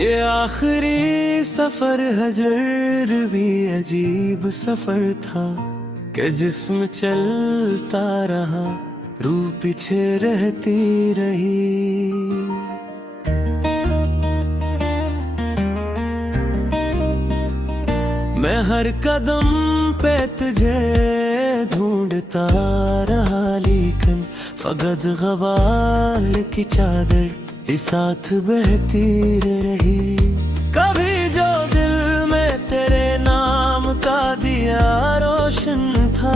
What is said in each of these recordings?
ये आखिरी सफर हजर भी अजीब सफर था कि जिस्म चलता रहा, रूह पीछे रहती रही। मैं हर कदम पे तुझे ढूंढता रहा, लेकिन फकत ग़बाल की चादर ही साथ बहती रही। कभी जो दिल में तेरे नाम का दिया रोशन था,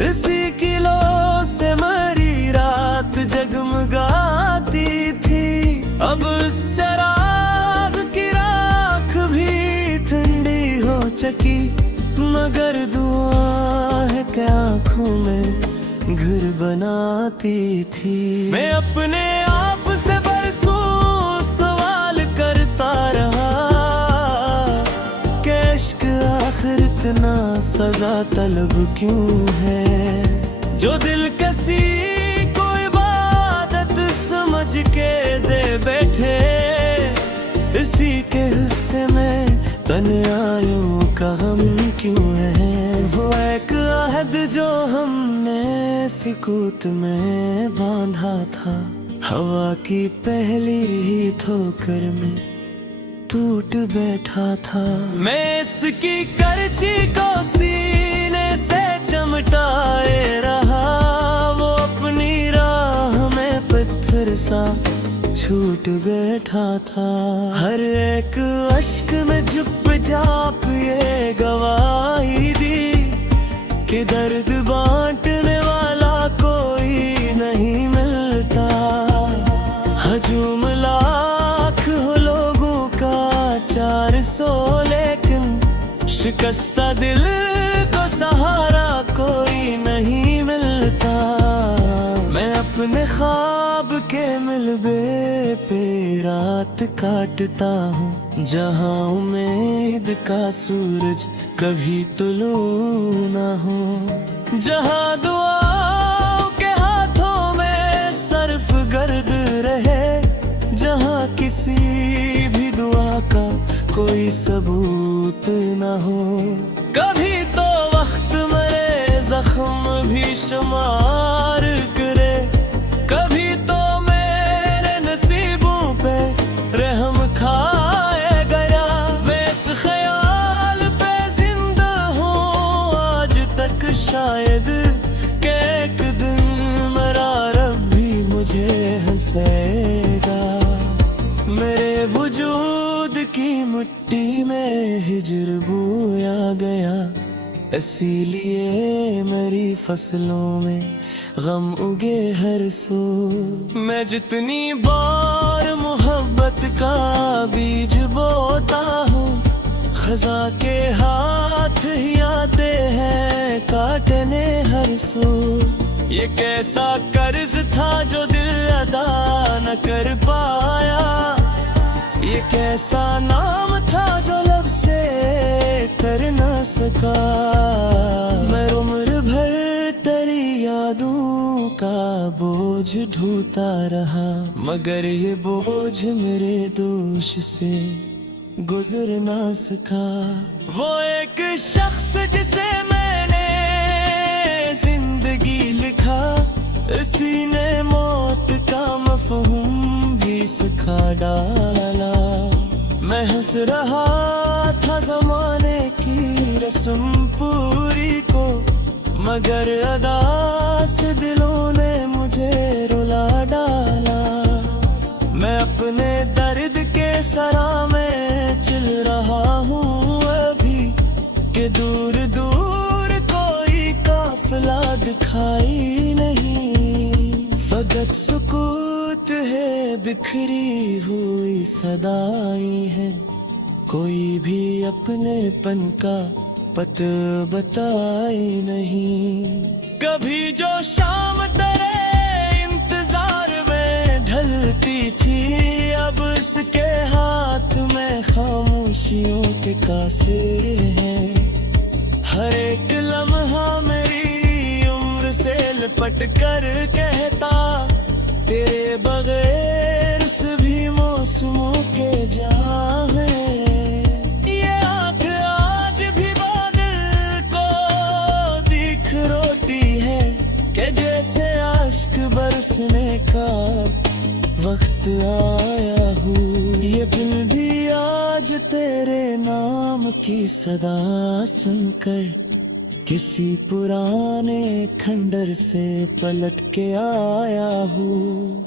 इसी किलो से मरी रात जगमगाती थी। अब उस चराग की राख भी ठंडी हो चकी, मगर दुआ है कि आँखों में घर बनाती थी। मैं अपने आप से बरसों सवाल करता रहा कि इश्क आखिर इतना सजा तलब क्यों है। जो दिल किसी को इबादत समझ के दे बैठे, इसी के हिस्से में तन्हाइयों का गम क्यों है। वो एक अहद जो हमने सुकूत में बांधा था, हवा की पहली ही ठोकर में टूट बैठा था। मैं इसकी करची को सीने से चमटाए रहा, वो अपनी राह में पत्थर सा छूट बैठा था। हर एक अश्क में चुप जाप ये गवाही दी कि दर्द बांटने वाला कोई नहीं मिलता। हजूम लाख हो लोगों का 400, लेकिन शिकस्ता दिल को सहारा कोई नहीं मिलता। मैं अपने ख्वाब के मिलबे पे रात काटता हूँ, जहाँ उम्मीद का सूरज कभी तुलू ना हो। जहाँ दुआओं के हाथों में सर्फ गर्द रहे, जहाँ किसी भी दुआ का कोई सबूत ना हो। कभी तो वक्त मरे जख्म भी शुमार करे, कभी तो मेरे नसीबों पे रहम खाए गया। मैं इस ख्याल पे जिंदा हूँ आज तक, शायद कि एक दिन मेरा रब भी मुझे हंसेगा। मेरे वजूद की मिट्टी में हिजर बोया गया, इसीलिए मेरी फसलों में गम उगे हर सू। मैं जितनी बार मोहब्बत का बीज बोता हूँ, खजा के हाथ ही आते हैं काटने हर सू। ये कैसा कर्ज था जो दिल अदा न कर पाया, ये कैसा नाम था जो लब से कर न सका। मैं उम्र भर तेरी यादों का बोझ ढोता रहा, मगर ये बोझ मेरे दोष से गुजर ना सका। वो एक शख्स जिसे मैंने जिंदगी लिखा, इसी ने मौत का मफ़हूम भी सिखा डाला। मैं हंस रहा था ज़माने की रस्म पूरी को, मगर अदा से दिलों ने मुझे रुला डाला। मैं अपने दर्द के सरा में चिल रहा हूँ अभी, कि दूर दूर कोई काफिला दिखाई नहीं। फकत सुकूत है, बिखरी हुई सदाई है, कोई भी अपनेपन का पत बताई नहीं। कभी जो शाम तेरे इंतजार में ढलती थी, अब इसके हाथ में खामोशियों के कासे हैं। हर एक लम्हा मेरी उम्र से लिपट कर कहता, तेरे बगैर भी मौसम चश्मों के जहां है। ये आँख आज भी बादल को दिख रोती है कि जैसे आश्क बरसने का वक्त आया हूँ। ये दिल भी आज तेरे नाम की सदा सुनकर किसी पुराने खंडर से पलट के आया हूँ।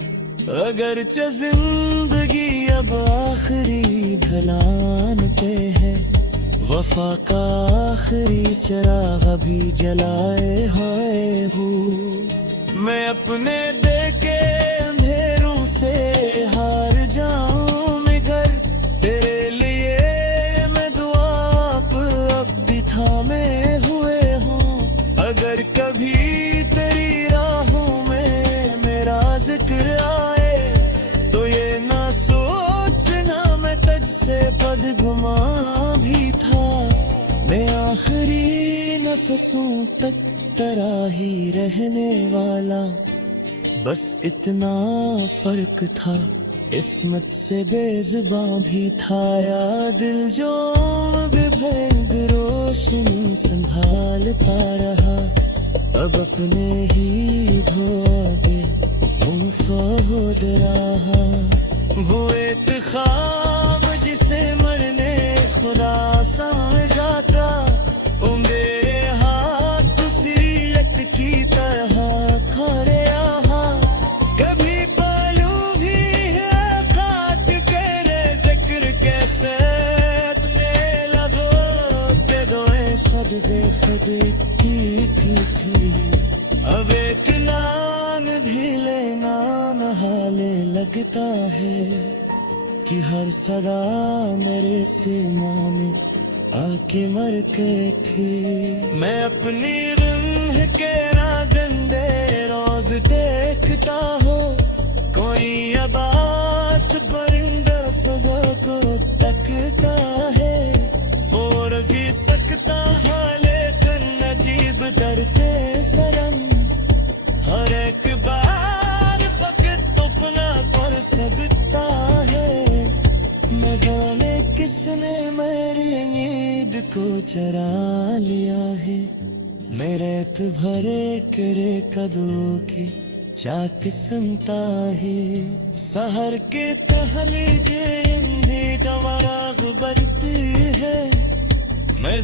अगरचे जिंदगी अब आखिरी ढलान पे है, वफा का आखिरी चिराग अभी जलाए हुए हूँ। मैं अपने देखे अंधेरों से हार जाऊं मगर तेरे लिए मैं दुआ अब भी थामे हुए हूँ। अगर कभी तेरी राहों में मेरा जिक्र आए तो ये ना सोचना मैं तुझसे बदगुमा भी था। मैं आखिरी नफसों तक तेरा ही रहने वाला, बस इतना फर्क था इस्मत से बेज़ुबां भी था। या दिल जो बेभेद रोशनी संभालता रहा, अब अपने ही धोबे मुंसोद रहा। वो एक ख्वाब जिसे मरने खुदा समझा था, वो मेरे हाथ फिर लटकी तरह खड़े रहा। कभी पालू भी है खाक तेरे जिक्र कैसे अपने लगो के दोए सदके खुद की थी। अब एक नाम भी लेना नहाले लगता है कि हर सदा मेरे सीनों में आके मर के थी। मैं अपनी रूह के गंदे रोज देखता हो, कोई अबास परिंदा फजा को तकता है। फोड़ भी सकता है लेकिन अजीब डरते सरम, हर एक बार फकत अपना कर सकता है। मैं जाने किसने मेरी नींद को चरा लिया है, मेरे तो भरे करे कदों की चाक सुनता है। सहर के तहली दे दवारा गुबरती है। मैं